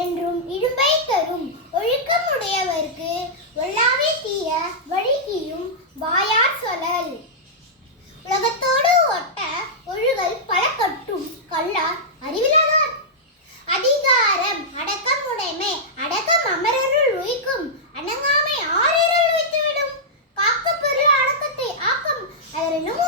என்றும் இடும்பை தரும் ஒழுக்கம் உடையவர்க்கு ஒல்லாவே தீய வழிகியும் வாயார் சொல்லல். உலகத்தோடு ஒட்ட ஒழுகல் பல கட்டும் கல்லார் அறிவிலாதார். அதிகாரம் அடக்கம் உடைமை அடக்கம் அமரருள் உய்க்கும் அணங்காமை ஆறிருள் உய்த்துவிடும். காக்க பெரு அடக்கத்தை ஆக்கம் அதனும்